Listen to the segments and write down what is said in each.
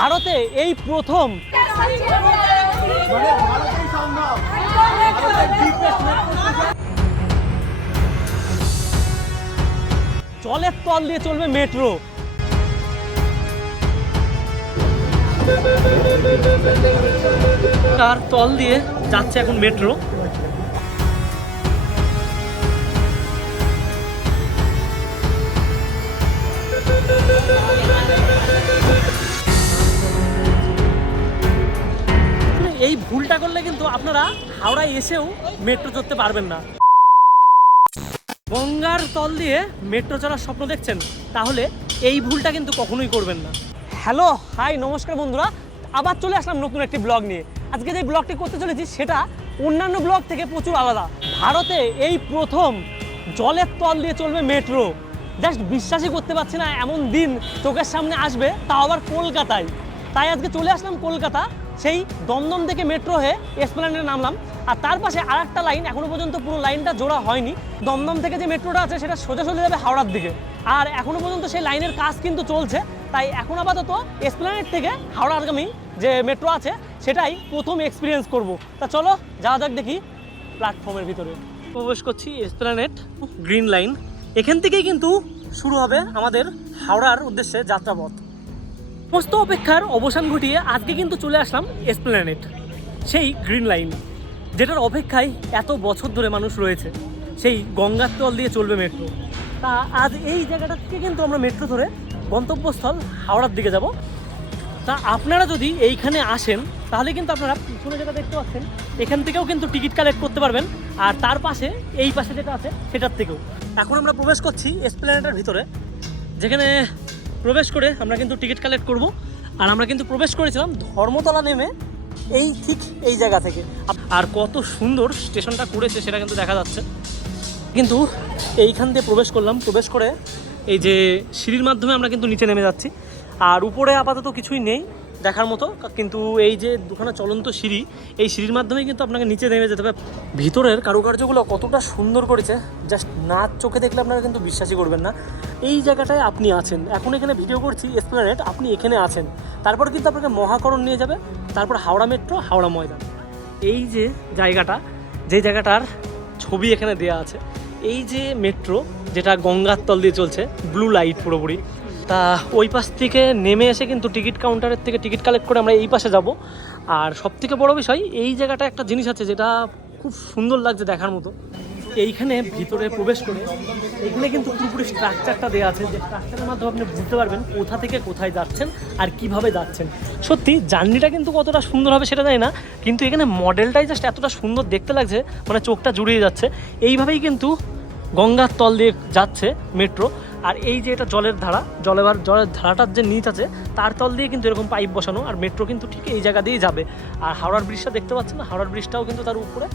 ভারতে এই প্রথম। জলের তল দিয়ে চলবে মেট্রো। তার তল দিয়ে যাচ্ছে এখন মেট্রো। ভুলটা করলে কিন্তু আপনারা হাওড়ায় এসেও মেট্রো চড়তে পারবেন না। গঙ্গার তল দিয়ে মেট্রো চড়ার স্বপ্ন দেখছেন, তাহলে এই ভুলটা কিন্তু কখনোই করবেন না। হ্যালো, হাই, নমস্কার বন্ধুরা। আবার চলে আসলাম নতুন একটি ব্লগ নিয়ে। আজকে যে ব্লগটি করতে চলেছি, সেটা অন্যান্য ব্লগ থেকে প্রচুর আলাদা। ভারতে এই প্রথম জলের তল দিয়ে চলবে মেট্রো। জাস্ট বিশ্বাসই করতে পারছি না, এমন দিন চোখের সামনে আসবে, তাও আবার কলকাতায়। তাই আজকে চলে আসলাম কলকাতা। সেই দমদম থেকে মেট্রো হয়ে এসপ্ল্যানেডে নামলাম। আর তার পাশে আর একটা লাইন এখনও পর্যন্ত পুরো লাইনটা জোড়া হয়নি। দমদম থেকে যে মেট্রোটা আছে, সেটা সোজা চলে যাবে হাওড়ার দিকে। আর এখনও পর্যন্ত সেই লাইনের কাজ কিন্তু চলছে। তাই এখন আপাতত এসপ্ল্যানেড থেকে হাওড়ারগামী যে মেট্রো আছে, সেটাই প্রথম এক্সপিরিয়েন্স করব। তা চলো, যাওয়া যাক দেখি প্ল্যাটফর্মের ভিতরে। প্রবেশ করছি এসপ্ল্যানেড গ্রিন লাইন এখান থেকেই কিন্তু শুরু হবে আমাদের হাওড়ার উদ্দেশ্যে যাত্রাপথ। সমস্ত অপেক্ষার অবসান ঘটিয়ে আজকে কিন্তু চলে আসলাম এসপ্ল্যানেট সেই গ্রিন লাইন যেটার অপেক্ষায় এত বছর ধরে মানুষ রয়েছে, সেই গঙ্গার তল দিয়ে চলবে মেট্রো তা আজ এই জায়গাটা থেকে কিন্তু আমরা মেট্রো ধরে গন্তব্যস্থল হাওড়ার দিকে যাব। তা আপনারা যদি এইখানে আসেন, তাহলে কিন্তু আপনারা পিছনে যেটা দেখতে পাচ্ছেন, এখান থেকেও কিন্তু টিকিট কালেক্ট করতে পারবেন। আর তার পাশে, এই পাশে যেটা আছে, সেটার থেকেও। এখন আমরা প্রবেশ করছি এসপ্ল্যানেটের ভিতরে, যেখানে প্রবেশ করে আমরা কিন্তু টিকিট কালেক্ট করব। আর আমরা কিন্তু প্রবেশ করেছিলাম ধর্মতলা নেমে এই ঠিক এই জায়গা থেকে। আর কত সুন্দর স্টেশনটা করেছে সেটা কিন্তু দেখা যাচ্ছে। কিন্তু এইখান দিয়ে প্রবেশ করলাম। প্রবেশ করে এই যে সিঁড়ির মাধ্যমে আমরা কিন্তু নিচে নেমে যাচ্ছি। আর উপরে আপাতত কিছুই নেই। দেখার মতো, কিন্তু এই যে দুখানা চলন্ত সিঁড়ি, এই সিঁড়ির মাধ্যমেই কিন্তু আপনাকে নিচে নেমে যেতে হবে। ভিতরের কারুকার্যগুলো কতটা সুন্দর করেছে জাস্ট নাচ চোখে দেখলে আপনারা কিন্তু বিশ্বাসই করবেন না। এই জায়গাটায় আপনি আছেন। এখন এখানে ভিডিও করছি এসপ্ল্যানেট আপনি এখানে আছেন। তারপর কিন্তু আপনাকে মহাকরণ নিয়ে যাবে, তারপর হাওড়া মেট্রো, হাওড়া ময়দান। এই যে জায়গাটা, যে জায়গাটার ছবি এখানে দেয়া আছে, এই যে মেট্রো, যেটা গঙ্গার তল দিয়ে চলছে ব্লু লাইট পুরোপুরি। তা ওই পাশ থেকে নেমে এসে কিন্তু টিকিট কাউন্টারের থেকে টিকিট কালেক্ট করে আমরা এই পাশে যাব। আর সব থেকে বড় বিষয়, এই জায়গাটা একটা জিনিস আছে যেটা খুব সুন্দর লাগছে দেখার মতো। এইখানে ভিতরে প্রবেশ করে এখানে কিন্তু পুরোপুরি স্ট্রাকচারটা দেওয়া আছে যে স্ট্রাকচারের মাধ্যমে আপনি বুঝতে পারবেন কোথা থেকে কোথায় যাচ্ছেন আর কীভাবে যাচ্ছেন। সত্যি জার্নিটা কিন্তু কতটা সুন্দর হবে সেটা জানি না, কিন্তু এখানে মডেলটাই জাস্ট এতটা সুন্দর দেখতে লাগছে মানে চোখটা জুড়িয়ে যাচ্ছে। এইভাবেই কিন্তু গঙ্গার তল দিয়ে যাচ্ছে মেট্রো আর এই যে এটা জলের ধারা, জলের জলের ধারাটার যে নিচ আছে, তার তল দিয়ে কিন্তু এরকম পাইপ বসানো, আর মেট্রো কিন্তু ঠিক এই জায়গা দিয়েই যাবে। আর হাওড়ার ব্রিজটা দেখতে পাচ্ছেন? না হাওড়ার ব্রিজটাও কিন্তু তার উপরে।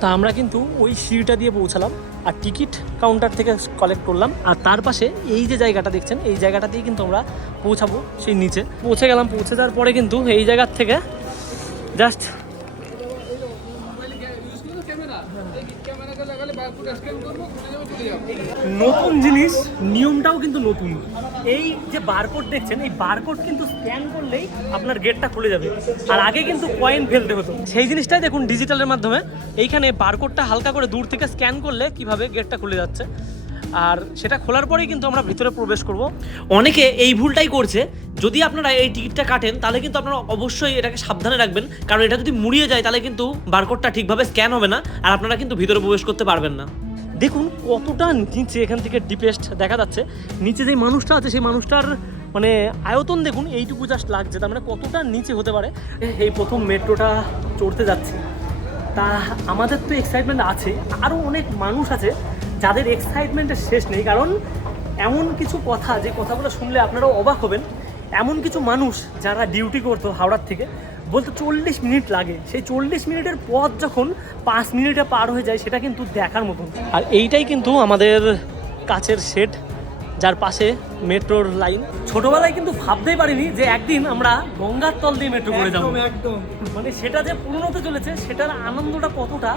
তা আমরা কিন্তু ওই সিঁড়িটা দিয়ে পৌঁছালাম, আর টিকিট কাউন্টার থেকে কালেক্ট করলাম। আর তার পাশে এই যে জায়গাটা দেখছেন, এই জায়গাটা দিয়ে কিন্তু আমরা পৌঁছাবো সেই নিচে। পৌঁছে গেলাম, পৌঁছে যাওয়ার পরে কিন্তু এই জায়গার থেকে জাস্ট নতুন জিনিস, নিয়মটাও কিন্তু নতুন। এই যে বারকোড দেখছেন, এই বারকোড কিন্তু স্ক্যান করলেই আপনার গেটটা খুলে যাবে। আর আগে কিন্তু কয়েন ফেলতে হতো। সেই জিনিসটাই দেখুন ডিজিটালের মাধ্যমে। এইখানে বারকোডটা হালকা করে দূর থেকে স্ক্যান করলে কীভাবে গেটটা খুলে যাচ্ছে। আর সেটা খোলার পরেই কিন্তু আমরা ভিতরে প্রবেশ করব। অনেকে এই ভুলটাই করছে। যদি আপনারা এই টিকিটটা কাটেন তাহলে কিন্তু আপনারা অবশ্যই এটাকে সাবধানে রাখবেন। কারণ এটা যদি মুড়িয়ে যায় তাহলে কিন্তু বারকোডটা ঠিকভাবে স্ক্যান হবে না আর আপনারা কিন্তু ভিতরে প্রবেশ করতে পারবেন না। দেখুন কতটা নিচে এখান থেকে ডিপেস্ট দেখা যাচ্ছে। নিচে যে মানুষটা আছে সেই মানুষটার মানে আয়তন দেখুন এইটুকু জাস্ট লাগছে। তার মানে কতটা নিচে হতে পারে। এই প্রথম মেট্রোটা চড়তে যাচ্ছি। তা আমাদের তো এক্সাইটমেন্ট আছে। আরও অনেক মানুষ আছে। যাদের এক্সাইটমেন্টের শেষ নেই কারণ এমন কিছু কথা যে কথাগুলো শুনলে আপনারাও অবাক হবেন এমন কিছু মানুষ যারা ডিউটি করতো হাওড়ার থেকে বলতে চল্লিশ মিনিট লাগে। সেই চল্লিশ মিনিটের পথ যখন পাঁচ মিনিটে পার হয়ে যায় সেটা কিন্তু দেখার মতন। আর এইটাই কিন্তু আমাদের কাছের শেড যার পাশে মেট্রোর লাইন ছোটবেলায় কিন্তু ভাবতেই পারিনি যে একদিন আমরা গঙ্গার তল দিয়ে মেট্রো করে যাব। একদম। মানে সেটা যে পূর্ণ হতে চলেছে সেটার আনন্দটা কতটা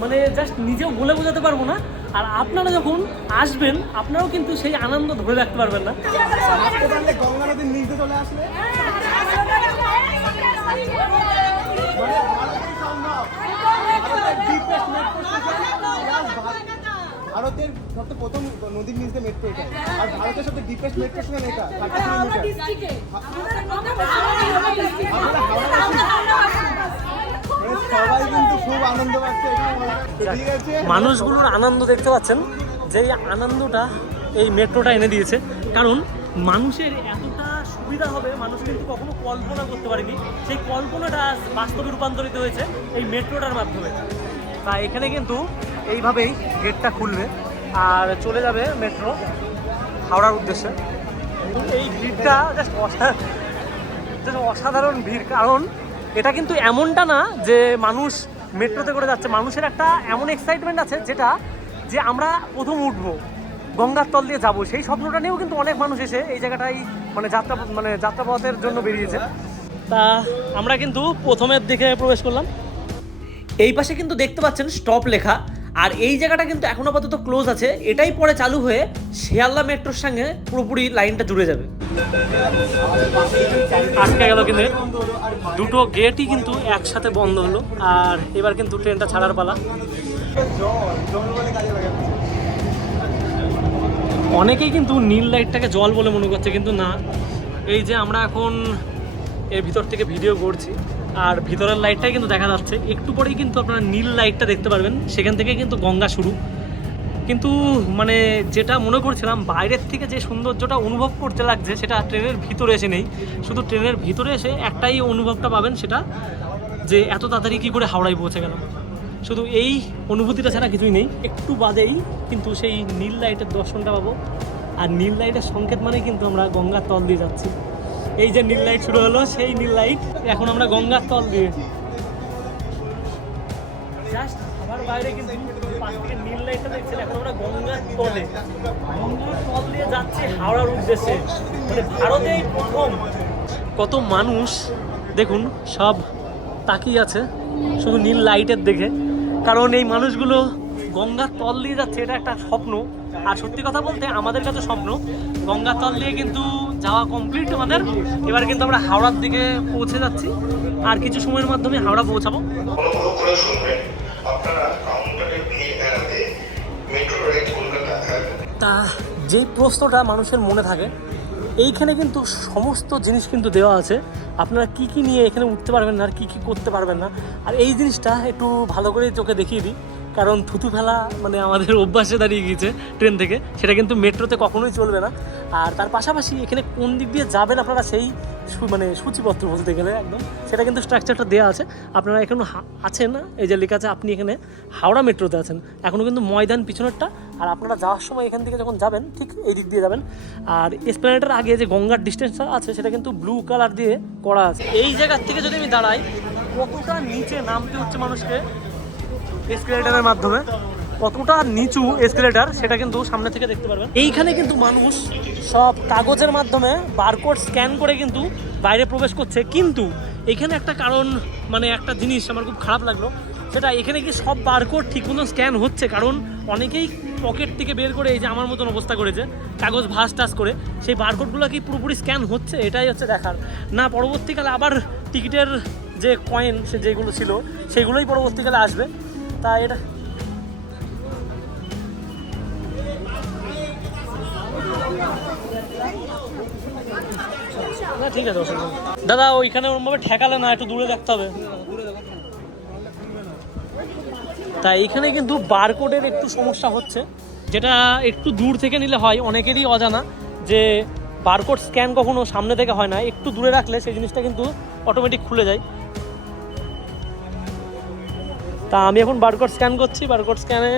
মানে জাস্ট নিজেও বলে বোঝাতে পারব না। আর আপনারা যখন আসবেন আপনারাও কিন্তু সেই আনন্দ ধরে রাখতে পারবেন না। গঙ্গা নদীর নিচে চলে আসলে ভারতের সবচেয়ে প্রথম নদীর নিচে মেট্রো এটা। আর ভারতের সবচেয়ে ডিপেস্ট মেট্রো স্টেশন এটা হাওড়া মানুষগুলোর আনন্দ দেখতে পাচ্ছেন যে আনন্দটা এই মেট্রোটা এনে দিয়েছে। কারণ মানুষের এতটা সুবিধা হবে মানুষ কিন্তু কখনো কল্পনা করতে পারেনি। সেই কল্পনাটা বাস্তবে রূপান্তরিত হয়েছে এই মেট্রোটার মাধ্যমে। তা এখানে কিন্তু এইভাবেই গেটটা খুলবে আর চলে যাবে মেট্রো হাওড়ার উদ্দেশ্যে। এই ভিড়টা জাস্ট অসাধারণ ভিড় কারণ এটা কিন্তু এমনটা না যে মানুষ মেট্রোতে করে যাচ্ছে। মানুষের একটা এমন এক্সাইটমেন্ট আছে যেটা যে আমরা প্রথম উঠবো, গঙ্গার তল দিয়ে যাব। সেই স্বপ্নটা নিয়েও কিন্তু অনেক মানুষ এসে এই জায়গাটাই মানে যাত্রা মানে যাত্রাপথের জন্য বেরিয়েছে। তা আমরা কিন্তু প্রথমের দিকে প্রবেশ করলাম। এই পাশে কিন্তু দেখতে পাচ্ছেন স্টপ লেখা। আর এই জায়গাটা কিন্তু এখন আপাতত ক্লোজ আছে। এটাই পরে চালু হয়ে শিয়ালদা মেট্রোর সঙ্গে পুরোপুরি লাইনটা জুড়ে যাবে। আটকে গেল কিন্তু। দুটো গেটই কিন্তু একসাথে বন্ধ হলো, আর এবার কিন্তু ট্রেনটা ছাড়ার পালা। অনেকেই কিন্তু নীল লাইটটাকে জল বলে মনে করছে, কিন্তু না। এই যে আমরা এখন এর ভিতর থেকে ভিডিও করছি, আর ভিতরের লাইটটাই কিন্তু দেখা যাচ্ছে। একটু পরেই কিন্তু আপনারা নীল লাইটটা দেখতে পারবেন। সেখান থেকে কিন্তু গঙ্গা শুরু। কিন্তু মানে যেটা মনে করছিলাম, বাইরের থেকে যে সৌন্দর্যটা অনুভব করতে লাগছে, সেটা ট্রেনের ভিতরে এসে নেই। শুধু ট্রেনের ভিতরে এসে একটাই অনুভবটা পাবেন সেটা যে এত তাড়াতাড়ি কী করে হাওড়ায় পৌঁছে গেলাম। শুধু এই অনুভূতিটা ছাড়া কিছুই নেই, একটু বাদেই কিন্তু সেই নীল লাইটের দর্শনটা পাবো। আর নীল লাইটের সংকেত মানে কিন্তু আমরা গঙ্গার তল দিয়ে যাচ্ছি। এই যে নীল লাইট শুরু হলো, সেই নীল লাইট, এখন আমরা গঙ্গার তল দিয়ে। জাস্ট আমার বাইরে কিন্তু লাইটটা দেখছেন, এখন আমরা গঙ্গার তলে। গঙ্গার তল দিয়ে যাচ্ছি হাওড়ার উদ্দেশ্যে। মানে ভারতেই প্রথম। কত মানুষ, দেখুন, সব তাকিয়ে আছে, শুধু নীল লাইটের দেখে। কারণ এই মানুষগুলো গঙ্গার তল দিয়ে যাচ্ছে, এটা একটা স্বপ্ন। আর সত্যি কথা বলতে, আমাদের কাছে স্বপ্ন। গঙ্গার তল দিয়ে কিন্তু যাওয়া কমপ্লিট আমাদের। এবার কিন্তু আমরা হাওড়ার দিকে পৌঁছে যাচ্ছি। আর কিছু সময়ের মাধ্যমে হাওড়া পৌঁছাবো। তা যে প্রশ্নটা মানুষের মনে থাকে, এইখানে কিন্তু সমস্ত জিনিস কিন্তু দেওয়া আছে। আপনারা কি কি নিয়ে এখানে উঠতে পারবেন না, আর কী কী করতে পারবেন না, আর এই জিনিসটা একটু ভালো করে চোখে দেখিয়ে দিই। কারণ থুতু ফেলা মানে আমাদের অভ্যাসে দাঁড়িয়ে গিয়েছে ট্রেন থেকে। সেটা কিন্তু মেট্রোতে কখনোই চলবে না। আর তার পাশাপাশি এখানে কোন দিক দিয়ে যাবেন আপনারা সেই মানে সূচিপত্র বলতে গেলে একদম, সেটা কিন্তু স্ট্রাকচারটা দেওয়া আছে। আপনারা এখানে আছেন এই যে লেখা আছে, আপনি এখানে হাওড়া মেট্রোতে আছেন। এখনও কিন্তু ময়দান পিছনেরটা। আর আপনারা যাওয়ার সময় এখান থেকে যখন যাবেন, ঠিক এই দিক দিয়ে যাবেন। আর এসপ্ল্যানেটের আগে যে গঙ্গার ডিস্টেন্সটা আছে, সেটা কিন্তু ব্লু কালার দিয়ে করা আছে। এই জায়গার থেকে যদি আমি দাঁড়াই, কতটা নিচে নামতে হচ্ছে মানুষকে? এসকেলেটারের মাধ্যমে। কতটা নিচু এসকেলেটার সেটা কিন্তু সামনে থেকে দেখতে পারবেন। এইখানে কিন্তু মানুষ সব কাগজের মাধ্যমে বারকোড স্ক্যান করে কিন্তু বাইরে প্রবেশ করছে। কিন্তু এখানে একটা কারণ মানে একটা জিনিস আমার খুব খারাপ লাগল। সেটা এখানে কি সব বারকোড ঠিক মতো স্ক্যান হচ্ছে? কারণ অনেকেই পকেট থেকে বের করে এই যে আমার মতন অবস্থা করেছে, কাগজ ভাস টাস করে। সেই বারকোডগুলো কি পুরোপুরি স্ক্যান হচ্ছে? এটাই হচ্ছে দেখার। না, পরবর্তীকালে আবার টিকিটের যে কয়েন সে যেগুলো ছিল, সেগুলোই পরবর্তীকালে আসবে। তা এটা ঠিক আছে। দাদা ওইখানে ওরমভাবে ঠেকালে না একটু দূরে দেখতে হবে। তা এইখানে কিন্তু বারকোডের একটু সমস্যা হচ্ছে যেটা একটু দূর থেকে নিলে হয় অনেকেরই অজানা যে বারকোড স্ক্যান কখনো সামনে থেকে হয় না একটু দূরে রাখলে সেই জিনিসটা কিন্তু অটোমেটিক খুলে যায়। তা আমি এখন বারকোড স্ক্যান করছি বারকোড স্ক্যানে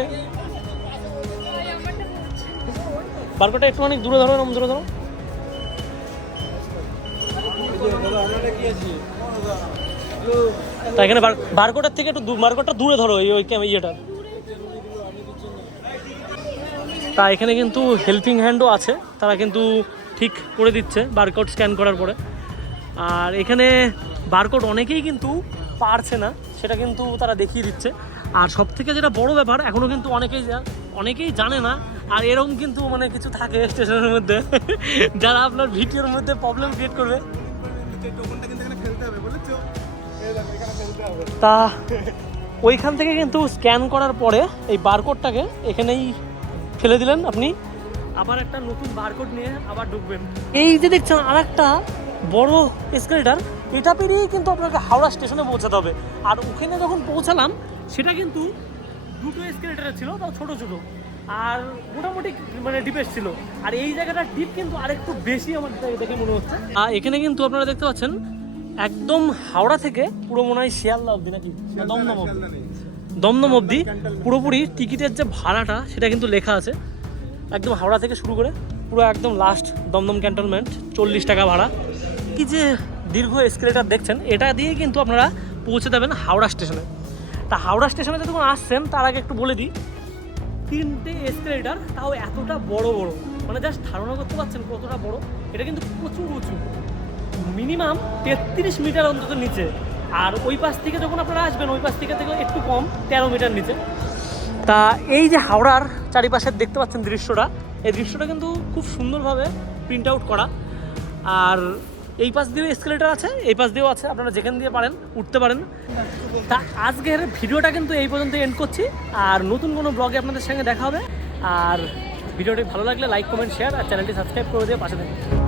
বারকোডটা একটুখানি দূরে ধরো, এরকম দূরে ধরো। তা এখানে বারকোডের থেকে একটু বারকোডটা দূরে ধরো ওই ক্যাম- ইয়েটা। তা এখানে কিন্তু হেল্পিং হ্যান্ডও আছে, তারা কিন্তু ঠিক করে দিচ্ছে বারকোড স্ক্যান করার পরে। আর এখানে বারকোড অনেকেই কিন্তু পারছে না, সেটা কিন্তু তারা দেখিয়ে দিচ্ছে। আর সব থেকে যেটা বড় ব্যাপার এখনও কিন্তু অনেকেই অনেকেই জানে না, আর এরকম কিন্তু মানে কিছু থাকে স্টেশনের মধ্যে। যারা আপনার ভিডিওর মধ্যে প্রবলেম ক্রিয়েট করবে। তা ওইখান থেকে কিন্তু স্ক্যান করার পরে এই বারকোডটাকে এখানেই ফেলে দিলেন আপনি। আবার একটা নতুন বারকোড নিয়ে আবার ঢুকবেন। এই যে দেখছেন আর একটা বড় এসকেলেটার এটা পেরিয়েই কিন্তু আপনাকে হাওড়া স্টেশনে পৌঁছাতে হবে। আর ওখানে যখন পৌঁছালাম সেটা কিন্তু দুটো এসকেলেটার ছিল তাও ছোট ছোট। আর মোটামুটি মানে ডিপেস ছিল। আর এই জায়গাটা ডিপ কিন্তু আরেকটু বেশি আমার দেখে মনে হচ্ছে। আর এখানে কিন্তু আপনারা দেখতে পাচ্ছেন একদম হাওড়া থেকে পুরো মনে হয় শিয়ালদা অবধি নাকি? দমদম নেই। দমদম অবধি পুরোপুরি টিকিটের যে ভাড়াটা সেটা কিন্তু লেখা আছে। একদম হাওড়া থেকে শুরু করে পুরো একদম লাস্ট দমদম ক্যান্টনমেন্ট চল্লিশ টাকা ভাড়া। কি যে দীর্ঘ এসকেলেটার দেখছেন, এটা দিয়ে কিন্তু আপনারা পৌঁছে দেবেন হাওড়া স্টেশনে। তা হাওড়া স্টেশনে যতক্ষণ আসছেন, তার আগে একটু বলে দিই, তিনটে এসকেলেটার তাও এতটা বড় বড় মানে জাস্ট ধারণা করতে পারছেন কতটা বড়, এটা কিন্তু প্রচুর উঁচু। মিনিমাম তেত্রিশ মিটার অন্তত নিচে। আর ওই পাশ থেকে যখন আপনারা আসবেন, ওই পাশ থেকে থেকে একটু কম, তেরো মিটার নিচে। তা এই যে হাওড়ার চারিপাশের দেখতে পাচ্ছেন দৃশ্যটা, এই দৃশ্যটা কিন্তু খুব সুন্দরভাবে প্রিন্ট আউট করা। আর এই পাশ দিয়েও এসকেলেটার আছে, এই পাশ দিয়েও আছে, আপনারা যেখান দিয়ে পারেন, উঠতে পারেন। তা আজকের ভিডিওটা কিন্তু এই পর্যন্ত এন্ড করছি। আর নতুন কোনো ব্লগে আপনাদের সঙ্গে দেখা হবে। আর ভিডিওটি ভালো লাগলে লাইক কমেন্ট শেয়ার আর চ্যানেলটি সাবস্ক্রাইব করে দিয়ে পাশে থাকুন।